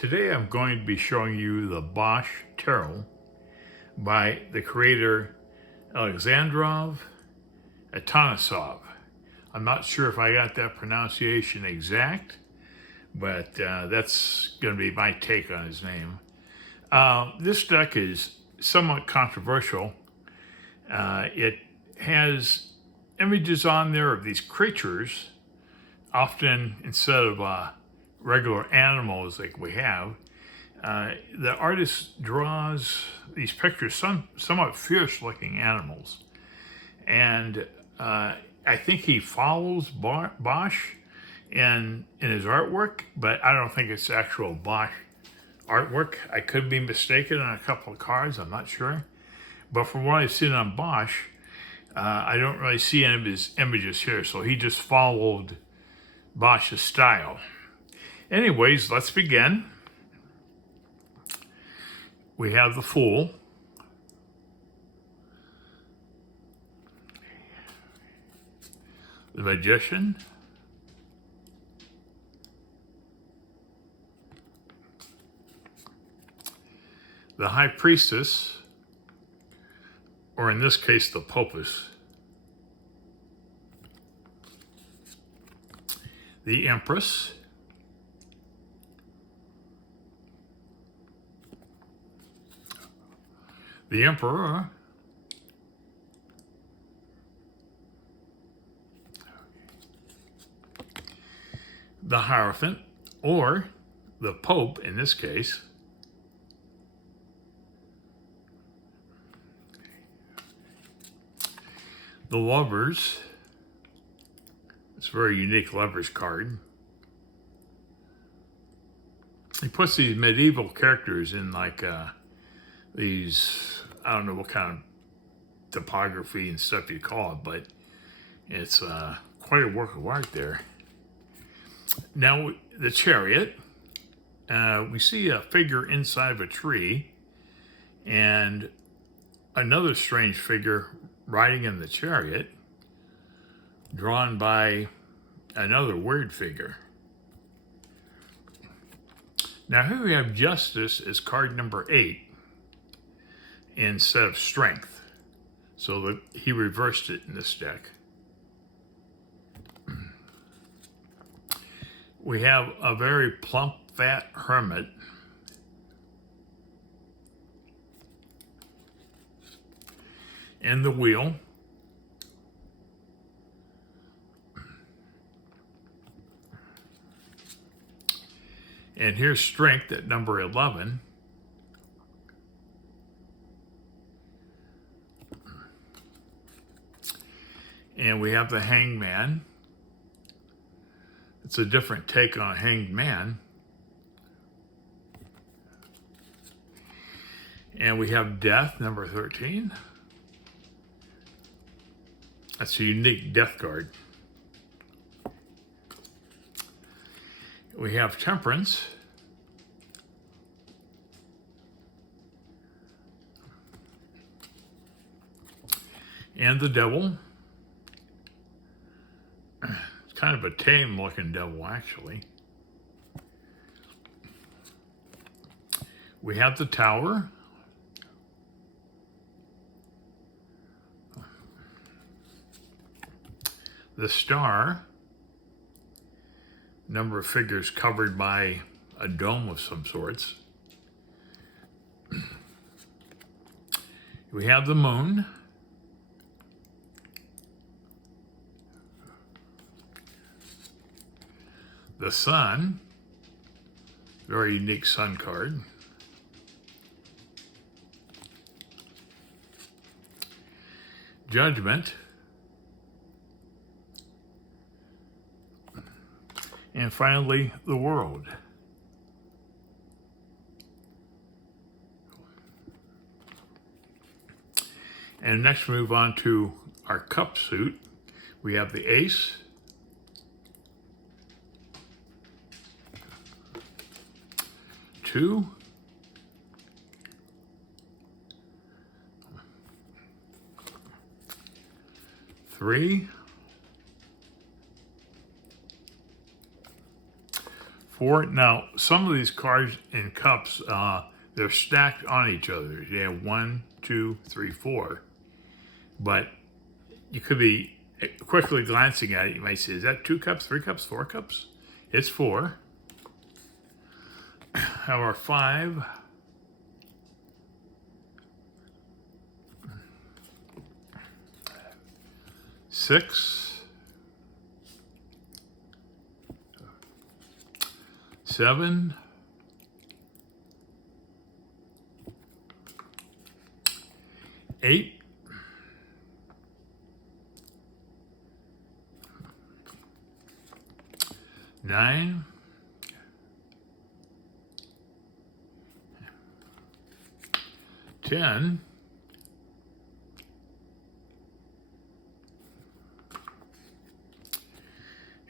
Today I'm going to be showing you the Bosch Tarot by the creator Alexandrov Atanassov. I'm not sure if I got that pronunciation exact, but that's going to be my take on his name. This deck is somewhat controversial. It has images on there of these creatures, often instead of regular animals like we have. The artist draws these pictures, somewhat fierce-looking animals. And I think he follows Bosch in his artwork, but I don't think it's actual Bosch artwork. I could be mistaken on a couple of cards, I'm not sure. But from what I've seen on Bosch, I don't really see any of his images here, so he just followed Bosch's style. Anyways, let's begin. We have the Fool. The Magician. The High Priestess, or in this case, the Popus. The Empress. The Emperor. The Hierophant, or the Pope in this case. The Lovers. It's a very unique Lovers card. He puts these medieval characters in like these, I don't know what kind of topography and stuff you call it, but it's quite a work of art there. Now, the Chariot, we see a figure inside of a tree and another strange figure riding in the chariot, drawn by another weird figure. Now here we have Justice as card number 8 instead of Strength, so that he reversed it in this deck. We have a very plump, fat hermit. And the Wheel. And here's Strength at number 11. And we have the Hanged Man. It's a different take on Hanged Man. And we have Death, number 13. That's a unique death card. We have Temperance. And the Devil. It's kind of a tame looking devil, actually. We have the Tower. The Star, number of figures covered by a dome of some sorts. We have the Moon. The Sun, very unique Sun card. Judgment. And finally, the World. And next we move on to our cup suit. We have the Ace. Two. Three. 4. Now, some of these cards in cups, they're stacked on each other. You have 1, 2, 3, 4. But you could be quickly glancing at it. You might say, is that 2 cups, 3 cups, 4 cups? It's 4. Have our 5. 6. 7. 8. 9. 10.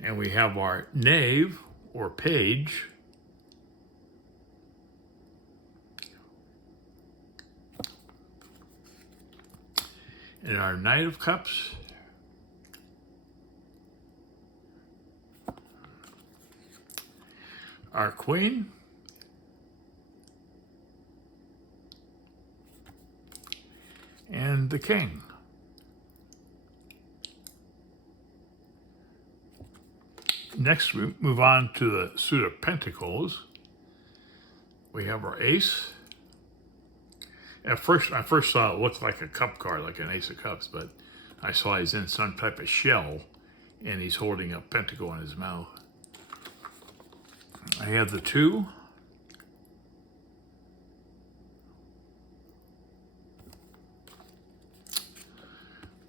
'And we have our knave or page. And our knight of cups. Our queen. And the king. Next, we move on to the suit of pentacles. We have our ace. At first, I first saw it looked like a cup card, like an ace of cups, but I saw he's in some type of shell, and he's holding a pentacle in his mouth. I have the 2.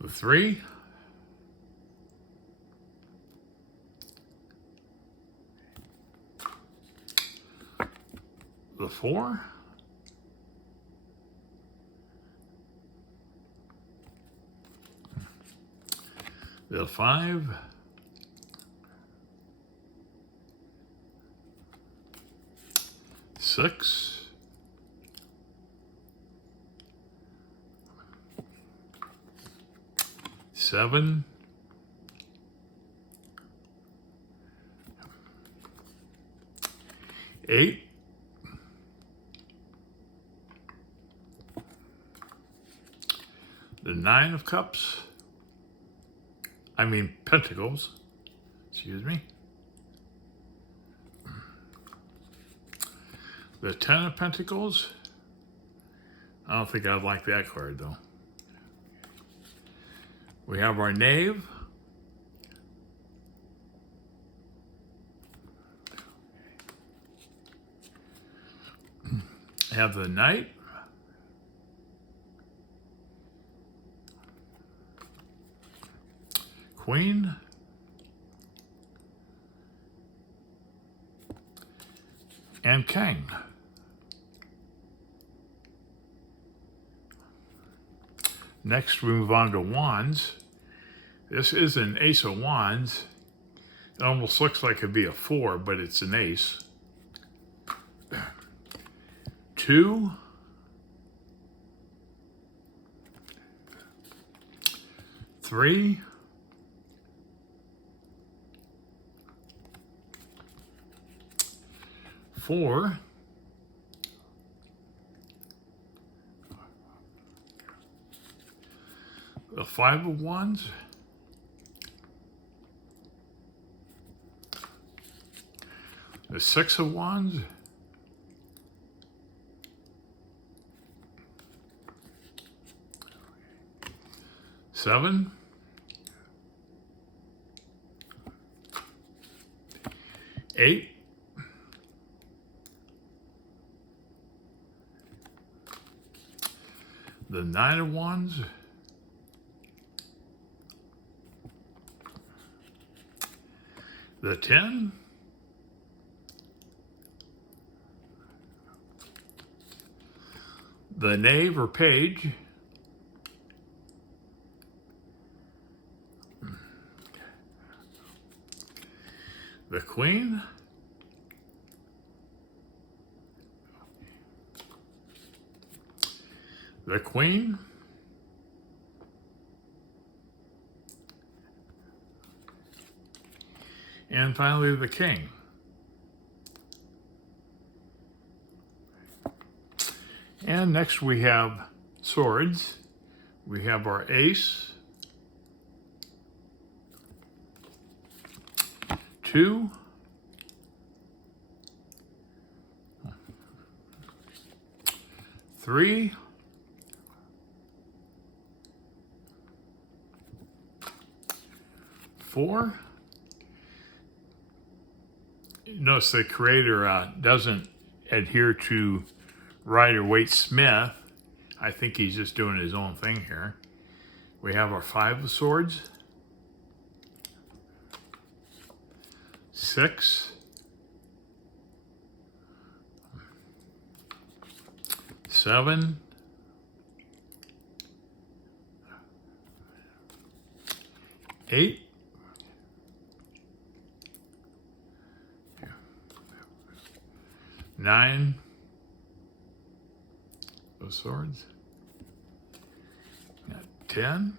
The 3. The 4. The 5. Six. 7. 8. 9 of cups. I mean pentacles. Excuse me. The 10 of pentacles. I don't think I'd like that card though. We have our knave. Have the knight. Queen. And king. Next, we move on to wands. This is an ace of wands. It almost looks like it'd be a 4, but it's an ace. 2. 3. 4. 5 of wands. The 6 of wands. Seven. 8. The 9 of wands. The 10. The knave or page. The queen. The queen. And finally, the king. And next we have swords. We have our ace, 2, 3, 4. Notice the creator doesn't adhere to Rider-Waite-Smith. I think he's just doing his own thing here. We have our 5 of swords, 6, 7, 8, 9 of swords, 10,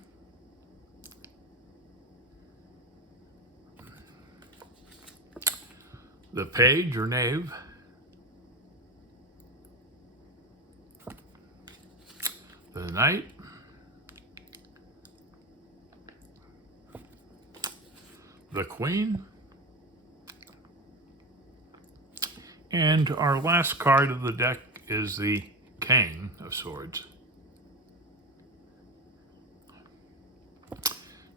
'The page or knave, 'The knight, 'The queen, and our last card of the deck is the king of swords.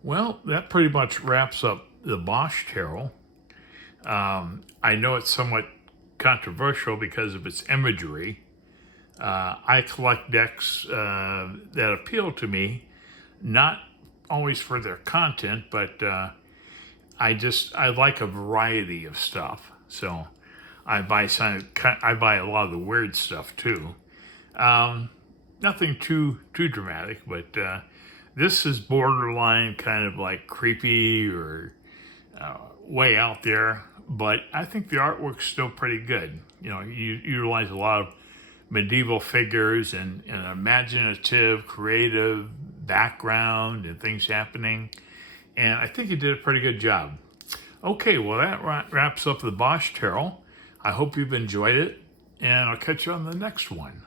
Well, that pretty much wraps up the Bosch Tarot. I know it's somewhat controversial because of its imagery. I collect decks that appeal to me, not always for their content, but I like a variety of stuff. So I buy a lot of the weird stuff too. Nothing too dramatic, but this is borderline kind of like creepy or way out there. But I think the artwork's still pretty good. You know, you utilize a lot of medieval figures and an imaginative, creative background and things happening. And I think you did a pretty good job. Okay, well, that wraps up the Bosch Tarot. I hope you've enjoyed it, and I'll catch you on the next one.